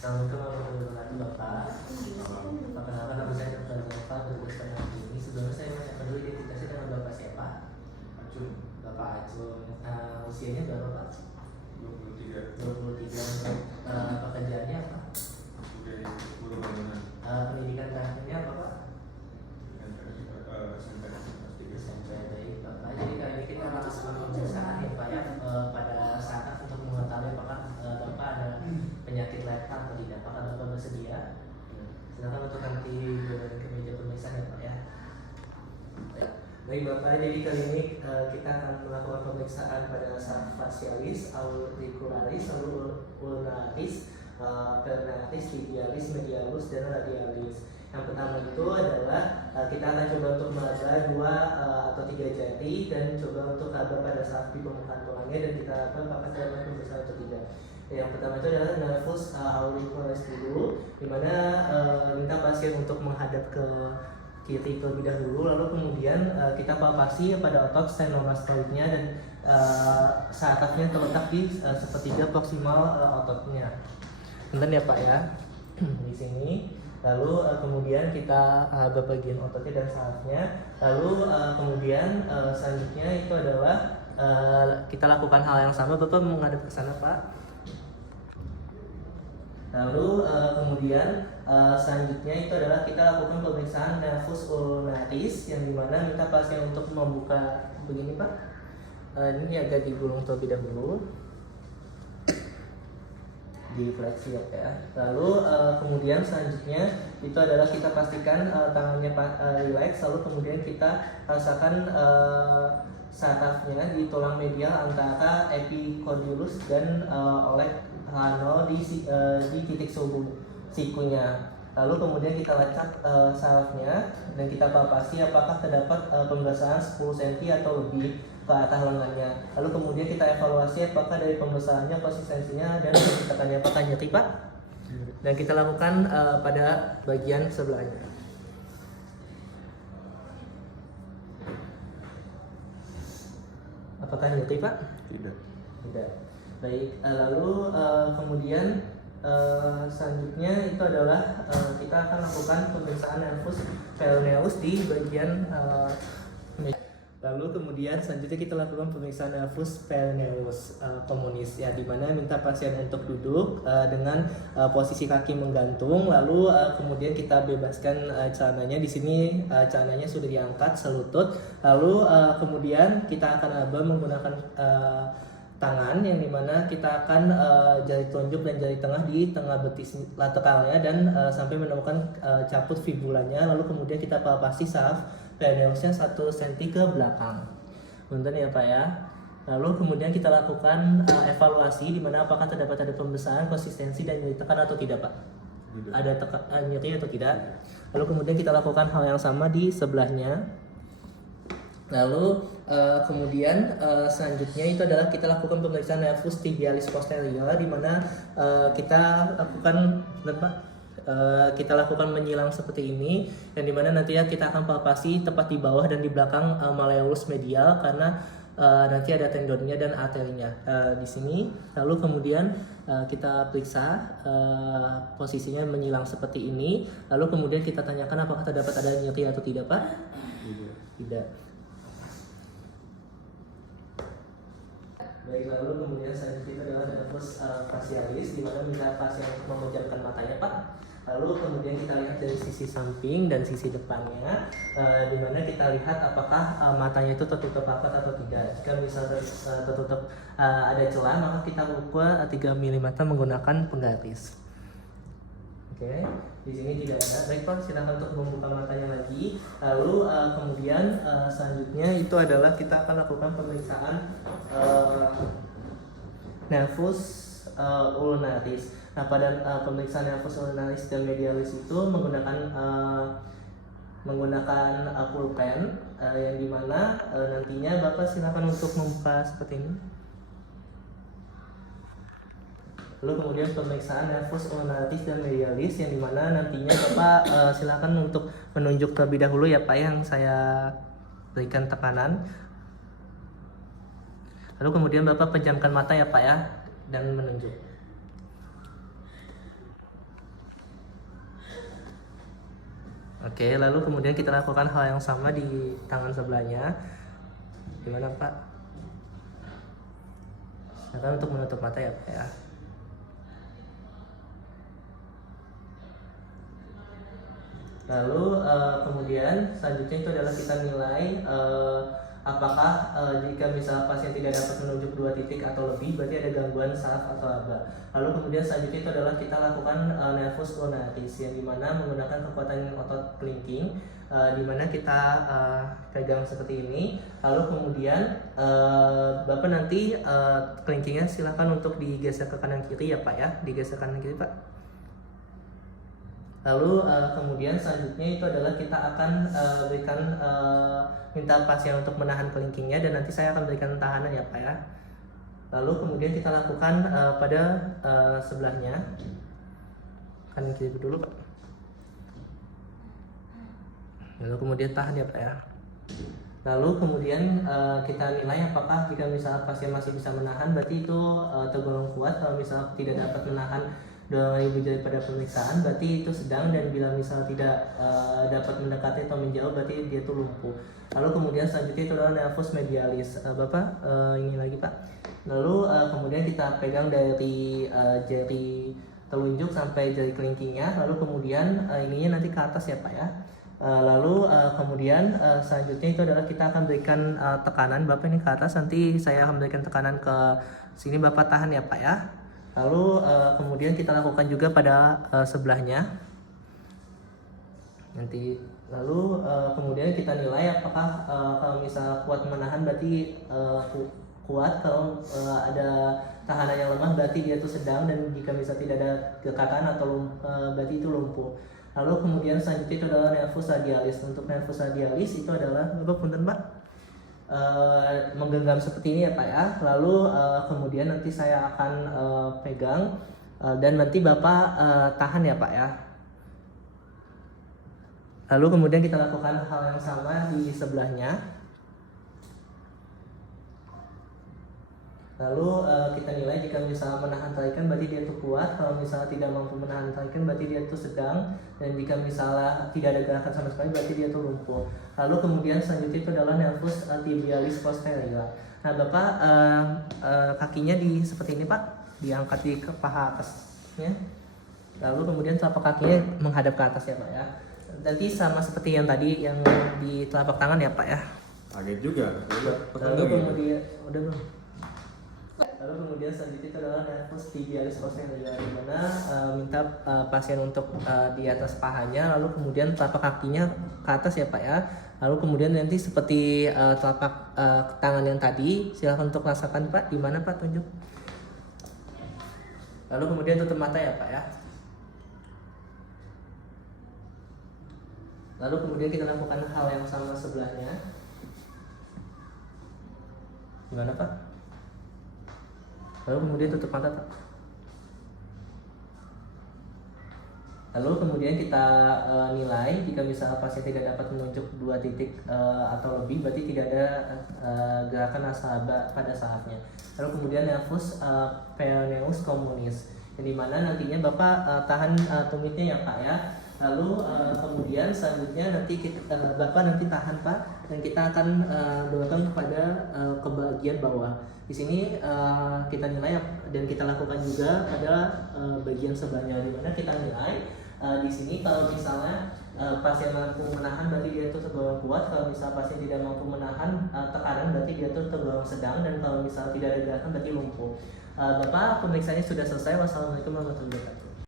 Assalamualaikum warahmatullahi wabarakatuh Bapak. Perkenalkan nama saya Dr. Bapak bertugas pada hari ini. Sebelumnya saya menanyakan dulu identitasnya dengan Bapak siapa? Acun. Bapak Acun. Usianya berapa Pak? 23. 23. Pekerjaannya apa? Sebagai guru bangunan. Pendidikan terakhirnya apa Pak? SMP kelas 3. SMP. Baik Bapak. Jadi kali ini kita langsung pemeriksaan ya Pak ya, pada saat untuk mengetahui apakah Bapak ada penyakit leher atau tidak. Apakah Bapak bersedia? Silakan untuk nanti berada ke meja pemeriksaan ya Pak ya. Baik Bapak, jadi kali ini kita akan melakukan pemeriksaan pada saraf facialis, auricularis, lalu ulnaris, pernaris, tibialis, medialis, dan radialis. Yang pertama itu adalah kita akan coba untuk meraba 2 atau 3 jari dan coba untuk raba pada saraf di permukaan tulangnya dan kita raba apakah dapat pemeriksaan atau tidak. Yang pertama itu adalah nervus auricularis dulu, dimana minta pasien untuk menghadap ke kiri terlebih dahulu, lalu kemudian kita palpasi pada otot stenomastoidnya dan sarafnya terletak di sepertiga proksimal ototnya. Bentar ya Pak ya, di sini. Lalu kemudian kita berbagian ototnya dan sarafnya. Lalu kemudian selanjutnya itu adalah kita lakukan hal yang sama. Bapak menghadap ke sana Pak. Lalu kemudian selanjutnya itu adalah kita lakukan pemeriksaan nervus ulnaris, yang dimana minta pasien untuk membuka begini Pak. Ini agak digulung terlebih dahulu, difleksi ya. Lalu kemudian selanjutnya itu adalah kita pastikan tangannya rileks, lalu kemudian kita rasakan sarafnya di tulang medial antara epicondylus dan oleh Rano di titik sikunya. Lalu kemudian kita lacak sarafnya dan kita palpasi apakah terdapat pembesaran 10 cm atau lebih ke atas lengannya. Lalu kemudian kita evaluasi apakah dari pembesarannya konsistensinya dan kita tanya apakah nyeri Pak. Dan kita lakukan pada bagian sebelahnya. Apakah nyeri Pak? Tidak. Tidak. Baik, lalu kemudian selanjutnya itu adalah kita akan lakukan pemeriksaan nervus peroneus di bagian lalu kemudian selanjutnya kita lakukan pemeriksaan nervus peroneus communis ya, di mana minta pasien untuk duduk dengan posisi kaki menggantung, lalu kemudian kita bebaskan celananya. Di sini celananya sudah diangkat selutut, lalu kemudian kita akan menggunakan tangan, yang dimana kita akan jari telunjuk dan jari tengah di tengah betis lateralnya dan sampai menemukan caput fibulanya, lalu kemudian kita palpasi saraf peroneusnya 1 cm ke belakang. Punten ya Pak ya. Lalu kemudian kita lakukan evaluasi di mana apakah terdapat ada pembesaran, konsistensi dan nyeri tekan atau tidak Pak? Tidak. Ada nyeri atau tidak? Lalu kemudian kita lakukan hal yang sama di sebelahnya. Lalu kemudian selanjutnya itu adalah kita lakukan pemeriksaan nervus tibialis posterior, di mana kita lakukan kita lakukan menyilang seperti ini, yang dimana nantinya kita akan palpasi tepat di bawah dan di belakang malleolus medial karena nanti ada tendonnya dan arterinya di sini. Lalu kemudian kita periksa posisinya menyilang seperti ini. Lalu kemudian kita tanyakan apakah terdapat ada nyeri atau tidak Pak? Tidak. Baik, lalu kemudian selanjutnya itu adalah nervus facialis, di mana minta pasien untuk memejamkan matanya Pak. Lalu kemudian kita lihat dari sisi samping dan sisi depannya, di mana kita lihat apakah matanya itu tertutup rapat atau tidak. Jika misalnya tertutup ada celah, maka kita ukur 3 mm menggunakan penggaris. Oke, di sini tidak ada. Baik Pak, silakan untuk membuka matanya lagi. Lalu kemudian selanjutnya itu adalah kita akan lakukan pemeriksaan nervus ulnaris. Nah, pada pemeriksaan nervus ulnaris dan medialis itu menggunakan pulpen, yang dimana nantinya Bapak silakan untuk membuka seperti ini. Lalu kemudian pemeriksaan nervus ulnaris dan medialis, yang dimana nantinya Bapak silakan untuk menunjuk terlebih dahulu ya Pak, yang saya berikan tekanan. Lalu kemudian Bapak pejamkan mata ya Pak ya, dan menunjuk. Oke, lalu kemudian kita lakukan hal yang sama di tangan sebelahnya. Gimana Pak? Silakan untuk menutup mata ya Pak ya. Lalu kemudian selanjutnya itu adalah kita nilai apakah jika misalnya pasien tidak dapat menunjuk 2 titik atau lebih, berarti ada gangguan saraf atau laba. Lalu kemudian selanjutnya itu adalah kita lakukan nervus lunaris, yang dimana menggunakan kekuatan otot kelingking, dimana kita pegang seperti ini. Lalu kemudian Bapak nanti kelingkingnya silakan untuk digeser ke kanan kiri ya Pak ya, digeser kanan kiri Pak. Lalu kemudian selanjutnya itu adalah kita akan berikan minta pasien untuk menahan kelingkingnya, dan nanti saya akan berikan tahanan ya Pak ya. Lalu kemudian kita lakukan pada sebelahnya, kanan kiri dulu Pak. Lalu kemudian tahan ya Pak ya. Lalu kemudian kita nilai apakah jika misalnya pasien masih bisa menahan, berarti itu tergolong kuat. Kalau misalnya tidak dapat menahan lebih daripada pemeriksaan, berarti itu sedang, dan bila misal tidak dapat mendekati atau menjauh, berarti dia itu lumpuh. Lalu kemudian selanjutnya itu adalah nervus medialis. Bapak ini lagi Pak. Lalu kemudian kita pegang dari jari telunjuk sampai jari kelingkingnya, lalu kemudian ininya nanti ke atas ya Pak ya. Lalu kemudian selanjutnya itu adalah kita akan berikan tekanan. Bapak ini ke atas, nanti saya akan berikan tekanan ke sini, Bapak tahan ya Pak ya. Lalu kemudian kita lakukan juga pada sebelahnya nanti. Lalu kemudian kita nilai apakah kalau misalnya kuat menahan berarti kuat, kalau ada tahanan yang lemah berarti dia itu sedang, dan jika misalnya tidak ada gekatan atau berarti itu lumpuh. Lalu kemudian selanjutnya itu adalah nervus radialis. Untuk nervus radialis itu adalah punten Pak, menggenggam seperti ini ya Pak ya. Lalu kemudian nanti saya akan pegang dan nanti Bapak tahan ya Pak ya. Lalu kemudian kita lakukan hal yang sama di sebelahnya. Lalu kita nilai jika misalnya menahan tarikan berarti dia itu kuat, kalau misalnya tidak mampu menahan tarikan berarti dia itu sedang, dan jika misalnya tidak ada gerakan sama sekali berarti dia itu lumpuh. Lalu kemudian selanjutnya itu adalah nervus tibialis posterior. Nah Bapak kakinya di seperti ini Pak, diangkat di paha atasnya. Lalu kemudian telapak kakinya menghadap ke atas ya Pak ya. Nanti sama seperti yang tadi yang di telapak tangan ya Pak ya. Kaget juga. Lalu kemudian udah belum? Lalu kemudian selanjutnya itu adalah nervus tibialis posterior, di mana minta pasien untuk di atas pahanya, lalu kemudian telapak kakinya ke atas ya Pak ya. Lalu kemudian nanti seperti telapak tangan yang tadi, silahkan untuk rasakan Pak, di mana Pak, tunjuk. Lalu kemudian tutup mata ya Pak ya. Lalu kemudian kita lakukan hal yang sama sebelahnya. Gimana Pak? Lalu kemudian tutup mata Pak. Lalu kemudian kita nilai jika misalnya pasien tidak dapat menunjuk 2 titik atau lebih, berarti tidak ada gerakan asaba pada sarafnya. Lalu kemudian nervus peroneus communis, yang dimana nantinya Bapak tahan tumitnya ya Pak ya. Lalu kemudian selanjutnya nanti Bapak nanti tahan Pak, dan kita akan dorong kepada ke bagian bawah. Di sini kita nilai dan kita lakukan juga pada bagian sebelahnya, di mana kita nilai di sini kalau misalnya pasien mampu menahan berarti dia itu tergolong kuat, kalau misalnya pasien tidak mampu menahan tekanan berarti dia itu tergolong sedang, dan kalau misalnya tidak ada gerakan berarti lumpuh. Bapak pemeriksaannya sudah selesai. Wassalamualaikum warahmatullahi wabarakatuh.